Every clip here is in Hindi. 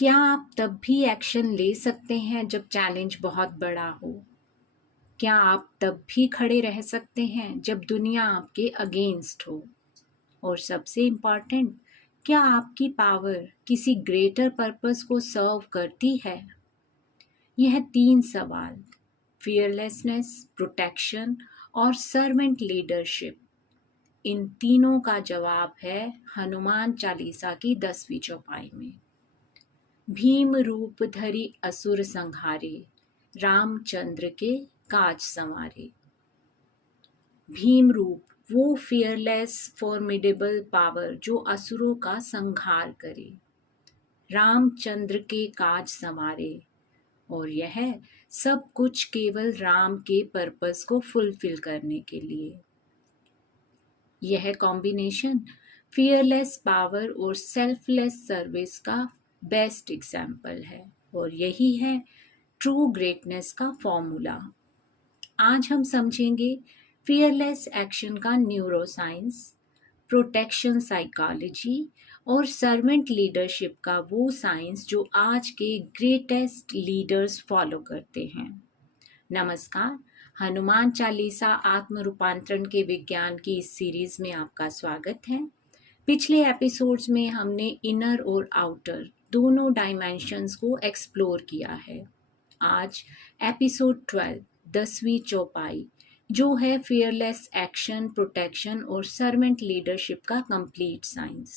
क्या आप तब भी एक्शन ले सकते हैं जब चैलेंज बहुत बड़ा हो? क्या आप तब भी खड़े रह सकते हैं जब दुनिया आपके अगेंस्ट हो? और सबसे इम्पॉर्टेंट, क्या आपकी पावर किसी ग्रेटर पर्पस को सर्व करती है? यह 3 सवाल, फियरलेसनेस, प्रोटेक्शन और सर्वेंट लीडरशिप, इन तीनों का जवाब है हनुमान चालीसा की 10वीं चौपाई में। भीम रूप धरि असुर संहारे, रामचंद्र के काज संवारे। भीम रूप, वो फियरलेस फॉर्मिडेबल पावर जो असुरों का संहार करे, रामचंद्र के काज संवारे, और यह सब कुछ केवल राम के पर्पस को फुलफिल करने के लिए। यह कॉम्बिनेशन फियरलेस पावर और सेल्फलेस सर्विस का बेस्ट एग्जाम्पल है, और यही है ट्रू ग्रेटनेस का फॉर्मूला। आज हम समझेंगे फियरलेस एक्शन का न्यूरोसाइंस, प्रोटेक्शन साइकोलॉजी और सर्वेंट लीडरशिप का वो साइंस जो आज के ग्रेटेस्ट लीडर्स फॉलो करते हैं। नमस्कार, हनुमान चालीसा आत्म रूपांतरण के विज्ञान की इस सीरीज में आपका स्वागत है। पिछले एपिसोड्स में हमने इनर और आउटर दोनों डायमेंशंस को एक्सप्लोर किया है। आज एपिसोड 12, 10वीं चौपाई, जो है फियरलेस एक्शन, प्रोटेक्शन और सर्वेंट लीडरशिप का कंप्लीट साइंस।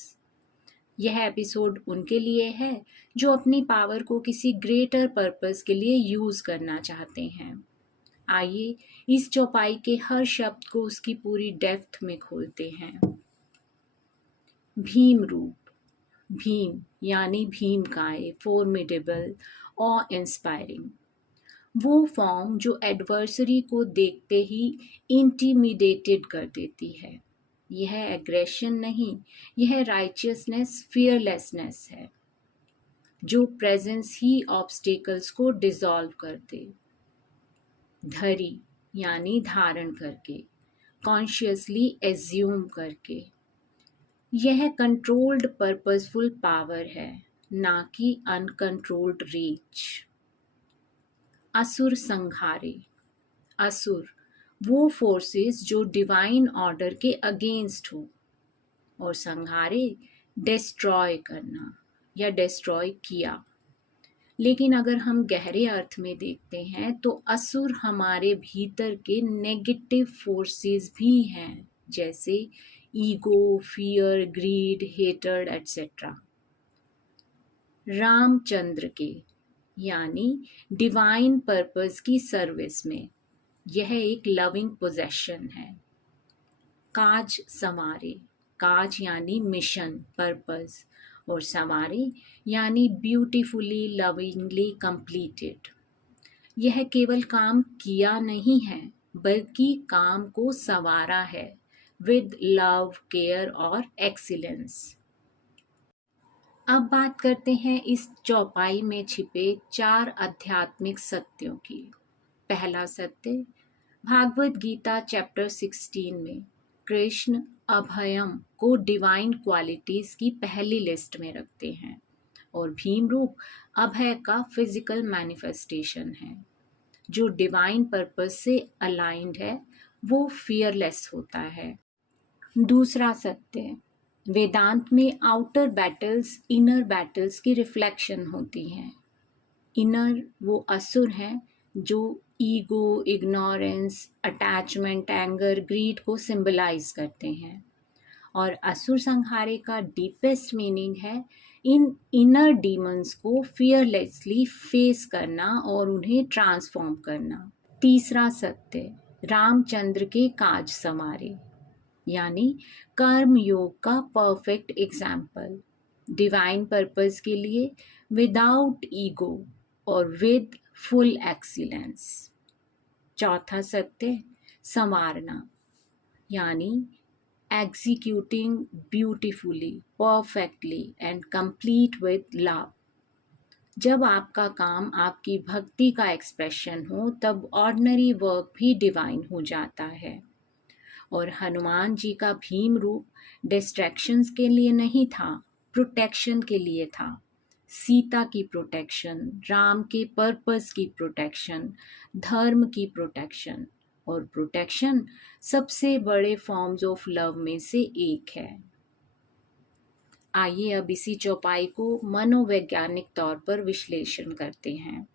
यह एपिसोड उनके लिए है जो अपनी पावर को किसी ग्रेटर पर्पस के लिए यूज करना चाहते हैं। आइए इस चौपाई के हर शब्द को उसकी पूरी डेप्थ में खोलते हैं। भीम रूप, भीम यानी भीमकाय, फॉर्मिडेबल और इंस्पायरिंग, वो फॉर्म जो एडवर्सरी को देखते ही इंटिमिडेटेड कर देती है। यह एग्रेशन नहीं, यह राइचियसनेस, फियरलेसनेस है, जो प्रेजेंस ही ऑब्स्टेकल्स को डिसॉल्व कर दे। धरी यानी धारण करके, कॉन्शियसली एज्यूम करके, यह कंट्रोल्ड पर्पसफुल पावर है, ना कि अनकंट्रोल्ड रीच। असुर संहारे, असुर वो फोर्सेस जो डिवाइन ऑर्डर के अगेंस्ट हो, और संहारे डिस्ट्रॉय करना या डिस्ट्रॉय किया। लेकिन अगर हम गहरे अर्थ में देखते हैं तो असुर हमारे भीतर के नेगेटिव फोर्सेस भी हैं, जैसे ego, fear, greed, hatred etcetera. Ramchandra के यानी डिवाइन पर्पस की सर्विस में, यह एक लविंग पोजेशन है। काज संवारे, काज यानी मिशन, पर्पस, और संवारे यानी ब्यूटीफुली, लविंगली कंप्लीटेड। यह केवल काम किया नहीं है, बल्कि काम को संवारा है विद लव, केयर और एक्सीलेंस। अब बात करते हैं इस चौपाई में छिपे 4 आध्यात्मिक सत्यों की। पहला सत्य, भागवत गीता चैप्टर 16 में कृष्ण अभयम को डिवाइन क्वालिटीज की पहली लिस्ट में रखते हैं, और भीम रूप अभय का फिजिकल मैनिफेस्टेशन है। जो डिवाइन पर्पस से अलाइंड है वो फियरलेस होता है। दूसरा सत्य, वेदांत में आउटर बैटल्स इनर बैटल्स की रिफ्लेक्शन होती हैं। इनर वो असुर हैं जो ego, ignorance, attachment, anger, greed को सिंबलाइज करते हैं, और असुर संहारे का डीपेस्ट मीनिंग है इन इनर डीमंस को फियरलेसली फेस करना और उन्हें ट्रांसफॉर्म करना। तीसरा सत्य, रामचंद्र के काज संवारे, यानी कर्म योग का परफेक्ट एग्जाम्पल, डिवाइन पर्पस के लिए विदाउट ईगो और विद फुल एक्सीलेंस। चौथा सत्य, संवारना, यानी executing beautifully, perfectly and complete with love. जब आपका काम आपकी भक्ति का एक्सप्रेशन हो तब ऑर्डिनरी वर्क भी डिवाइन हो जाता है। और हनुमान जी का भीम रूप डिस्ट्रैक्शंस के लिए नहीं था, प्रोटेक्शन के लिए था, सीता की प्रोटेक्शन, राम के पर्पस की प्रोटेक्शन, धर्म की प्रोटेक्शन, और प्रोटेक्शन सबसे बड़े फॉर्म्स ऑफ लव में से एक है। आइए अब इसी चौपाई को मनोवैज्ञानिक तौर पर विश्लेषण करते हैं।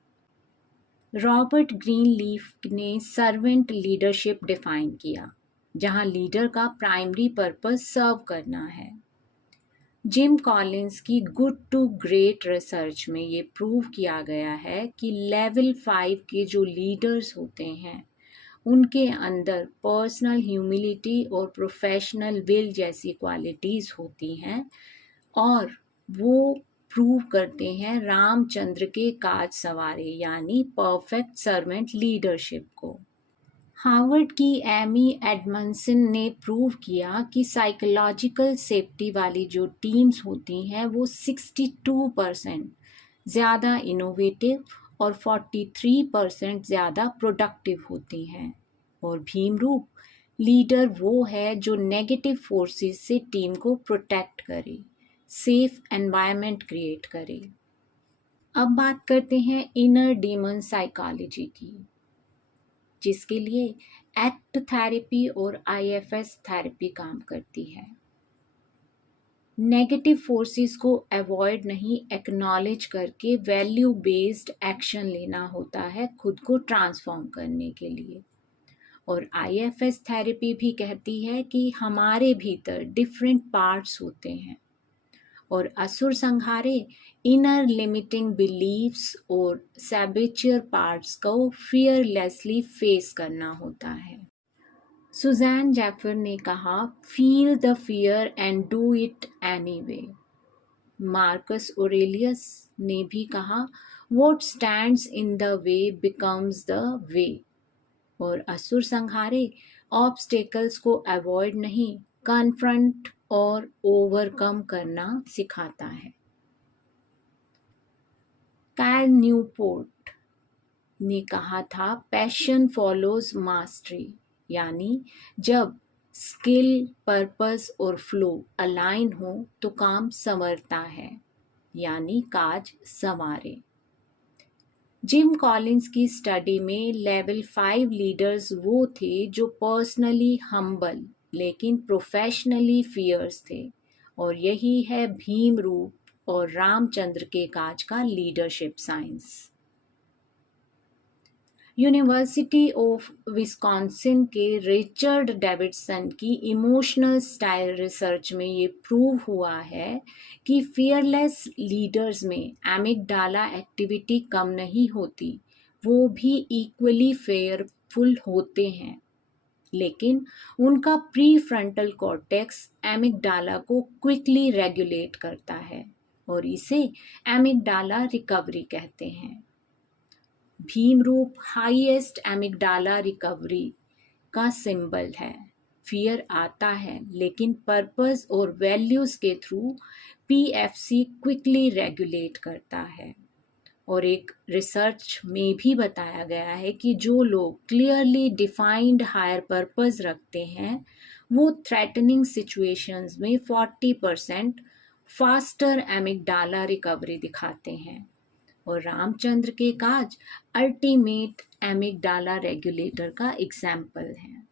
रॉबर्ट ग्रीनलीफ ने सर्वेंट लीडरशिप डिफाइन किया, जहां लीडर का प्राइमरी पर्पस सर्व करना है। जिम कॉलिंस की गुड टू ग्रेट रिसर्च में ये प्रूव किया गया है कि लेवल 5 के जो लीडर्स होते हैं उनके अंदर पर्सनल ह्यूमिलिटी और प्रोफेशनल विल जैसी क्वालिटीज़ होती हैं, और वो प्रूव करते हैं रामचंद्र के काज सवारे यानी परफेक्ट सर्वेंट लीडरशिप को। हार्वर्ड की एमी एडमंसन ने प्रूव किया कि साइकोलॉजिकल सेफ्टी वाली जो टीम्स होती हैं वो 62% ज़्यादा इनोवेटिव और 43% ज़्यादा प्रोडक्टिव होती हैं। और भीमरूप लीडर वो है जो नेगेटिव फोर्सेस से टीम को प्रोटेक्ट करे, सेफ एनवायरनमेंट क्रिएट करे। अब बात करते हैं इनर डीमन साइकोलॉजी की, जिसके लिए एक्ट थेरेपी और आईएफएस थेरेपी काम करती है। नेगेटिव फोर्सेस को अवॉइड नहीं, एक्नॉलेज करके वैल्यू बेस्ड एक्शन लेना होता है खुद को ट्रांसफॉर्म करने के लिए। और आईएफएस थेरेपी भी कहती है कि हमारे भीतर डिफरेंट पार्ट्स होते हैं और असुर संहारे इनर लिमिटिंग बिलीव्स और सैबेचर पार्ट्स को फियरलेसली फेस करना होता है। सुजैन जैफर ने कहा, feel the fear and do it anyway. Marcus Aurelius ने भी कहा, what stands in the way becomes the way. और असुर संहारे ऑब्स्टेकल्स को अवॉइड नहीं, कन्फ्रंट और ओवरकम करना सिखाता है। कैल न्यूपोर्ट ने कहा था, पैशन फॉलोज मास्टरी, यानी जब स्किल, पर्पस और फ्लो अलाइन हो तो काम संवरता है, यानी काज संवारे। जिम कॉलिंस की स्टडी में लेवल 5 लीडर्स वो थे जो पर्सनली हम्बल लेकिन प्रोफेशनली फियर्स थे, और यही है भीम रूप और रामचंद्र के काज का leadership science. University of Wisconsin के रिचर्ड डेविडसन की इमोशनल स्टाइल रिसर्च में ये प्रूव हुआ है कि फियरलेस लीडर्स में एमिगडाला एक्टिविटी कम नहीं होती, वो भी इक्वली फेयरफुल होते हैं, लेकिन उनका प्री फ्रंटल कॉर्टेक्स एमिगडाला को क्विकली रेगुलेट करता है और इसे एमिगडाला रिकवरी कहते हैं। भीमरूप हाईएस्ट एमिगडाला रिकवरी का सिंबल है। फियर आता है लेकिन पर्पस और वैल्यूज के थ्रू पीएफसी क्विकली रेगुलेट करता है। और एक रिसर्च में भी बताया गया है कि जो लोग क्लियरली डिफाइंड हायर पर्पस रखते हैं वो थ्रेटनिंग सिचुएशंस में 40% फास्टर एमिगडाला रिकवरी दिखाते हैं। और रामचंद्र के काज अल्टीमेट एमिगडाला रेगुलेटर का एग्जाम्पल है।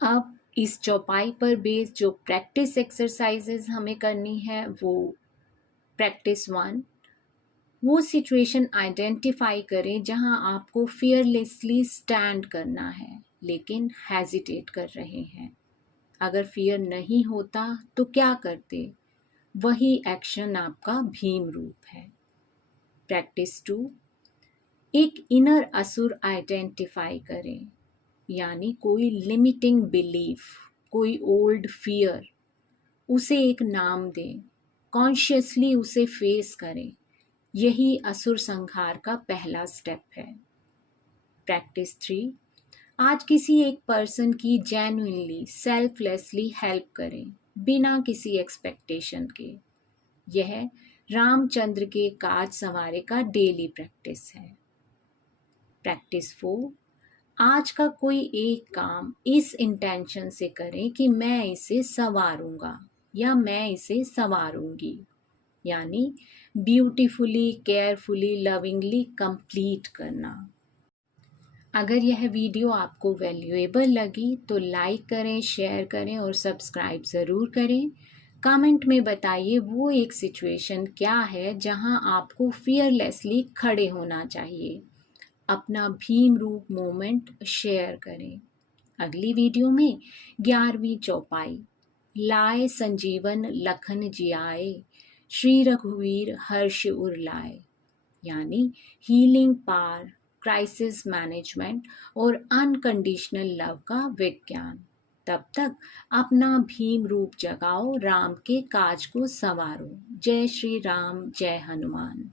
अब इस चौपाई पर बेस जो प्रैक्टिस एक्सरसाइजेज हमें करनी है वो प्रैक्टिस 1, वो सिचुएशन आइडेंटिफाई करें जहां आपको फियरलेसली स्टैंड करना है लेकिन हेजिटेट कर रहे हैं। अगर फियर नहीं होता तो क्या करते? वही एक्शन आपका भीम रूप है। प्रैक्टिस 2, एक इनर असुर आइडेंटिफाई करें, यानी कोई लिमिटिंग बिलीफ, कोई ओल्ड फियर, उसे एक नाम दें, कॉन्शियसली उसे फेस करें। यही असुर संहार का पहला स्टेप है। प्रैक्टिस 3, आज किसी एक पर्सन की जेन्युइनली सेल्फलेसली हेल्प करें बिना किसी एक्सपेक्टेशन के। यह रामचंद्र के काज संवारे का डेली प्रैक्टिस है। प्रैक्टिस 4, आज का कोई एक काम इस इंटेंशन से करें कि मैं इसे संवारूंगा या मैं इसे संवारूंगी, यानी ब्यूटीफुली, केयरफुली, लविंगली कंप्लीट करना। अगर यह वीडियो आपको वैल्यूएबल लगी तो लाइक करें, शेयर करें और सब्सक्राइब ज़रूर करें। कमेंट में बताइए वो एक सिचुएशन क्या है जहां आपको फियरलेसली खड़े होना चाहिए। अपना भीम रूप मोमेंट शेयर करें। अगली वीडियो में 11वीं चौपाई, लाए संजीवन लखन जियाए, श्री रघुवीर हर्ष उर लाए, यानी हीलिंग पावर, क्राइसिस मैनेजमेंट और अनकंडीशनल लव का विज्ञान। तब तक अपना भीम रूप जगाओ, राम के काज को संवारो। जय श्री राम, जय हनुमान।